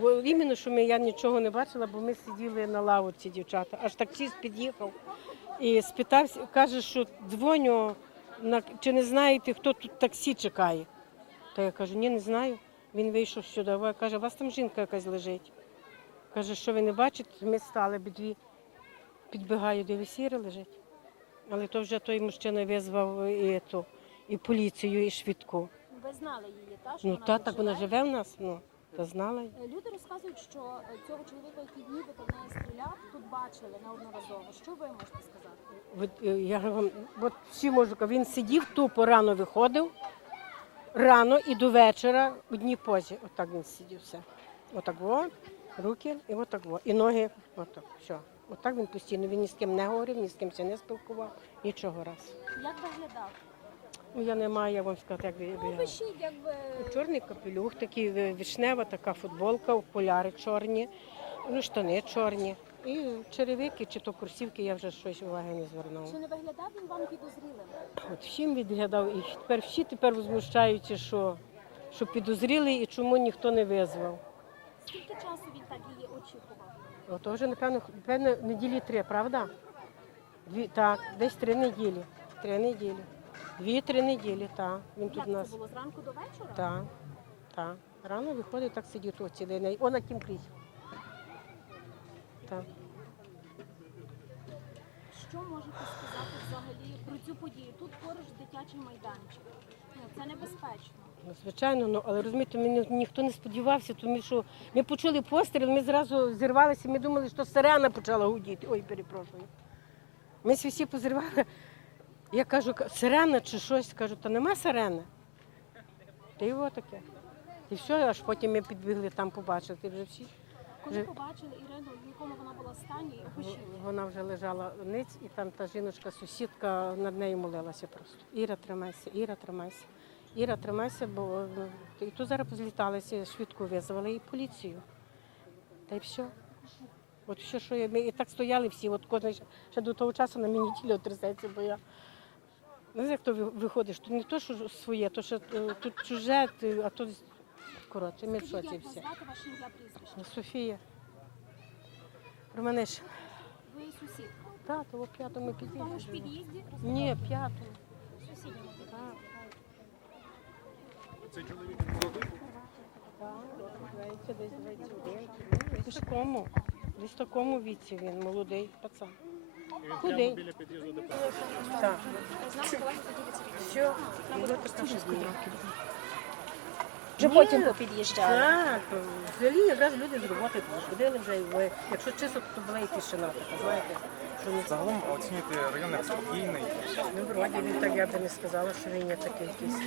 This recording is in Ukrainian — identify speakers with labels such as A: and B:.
A: Бо іменно, що ми, я нічого не бачила, бо ми сиділи на лавочці, дівчата. Аж таксіст під'їхав і спитався, каже, що дзвоню, на, чи не знаєте, хто тут таксі чекає. Та я кажу, ні, не знаю. Він вийшов сюди, каже, у вас там жінка якась лежить. Каже, що ви не бачите, ми стали обидві. Підбігаю, де весіра лежить. Але то вже той мужчина визвав і, ту, і поліцію, і швидку.
B: Ви знали її, та що Ну вона та тут так вона живе в нас, ну,
A: та знала. Е,
B: Люди розказують, що е, цього чоловіка, який нібито в неї стріляв, тут бачили неодноразово. Що ви можете сказати?
A: От, е, я вам, от всі можу він сидів тупо рано виходив, рано і до вечора в одній позі. Отак він сидів все. Отак во, руки і отак во. І ноги, отак, все. Отак він постійно. Він ні з ким не говорив, ні з ким не спілкував, нічого раз.
B: Як виглядав?
A: Ну, я не маю, я вам сказати, як Ну, виглядав.
B: пишіть, якби
A: Чорний капелюх, такий е, вишнева така футболка, окуляри чорні, ну, штани чорні. І черевики чи то курсівки, я вже щось уваги не звернула.
B: чи не виглядав він вам підозрілим?
A: От всім відглядав, і тепер всі тепер возмущаються, що, що підозріли і чому ніхто не визвав.
B: Скільки часу він так її очікував?
A: От вже, напевно, напевно, неділі три, правда? Дві, так, десь три неділі. Три неділі. Дві-три неділі, так. Він тут Як у нас. це
B: було зранку до вечора?
A: Так, так. Рано виходить, так сидить тут цілий день. О, на тім крізь. Так.
B: Що можете сказати взагалі про цю подію? Тут поруч дитячий майданчик. Ну, це небезпечно.
A: Ну, звичайно, ну але розумієте, мені ніхто не сподівався, тому що ми почули постріл, ми зразу зірвалися, ми думали, що сирена почала гудіти. Ой, перепрошую. Ми всі позірвали. Я кажу, сирена чи щось, кажу, та нема сирени. Та й таке. І все, аж потім ми підбігли там побачити вже всі.
B: Коли побачили Ірину, в якому вона була стані, опишіть.
A: Вона вже лежала ниць, і там та жіночка, сусідка над нею молилася просто. Іра, тримайся, Іра, тримайся. Іра, тримайся, бо ну, і тут зараз позліталися, швидко визвали і поліцію. Та й все. От все, що я, ми і так стояли всі, от кожен ще до того часу на мені тіло трясеться, бо я. Ну, як то ви- виходиш, тут не то, що своє, то що е, тут чуже, ти- а тут коротше, ми в шоці всі. ваше
B: ім'я прізвище?
A: Софія. Романиш. Ви сусідка. Так, то в п'ятому В тому
B: ж під'їзді. під'їзді
A: Ні, п'ятому. в сусідньому під'їзді. Цей чоловік молодий. Так, десь 21. Десь в такому. Десь в такому віці він, молодий пацан. Куди? біля під'їзду де Так.
B: Все, було така подія. Вже потім попід'їжджали.
A: Так, взагалі якраз люди з роботи ходили вже. і ви- Якщо чисто, то була і тишина така, знаєте. Що не Загалом оцінюєте район як спокійний. Ну, вроді він так я би не сказала, що він є такий якийсь.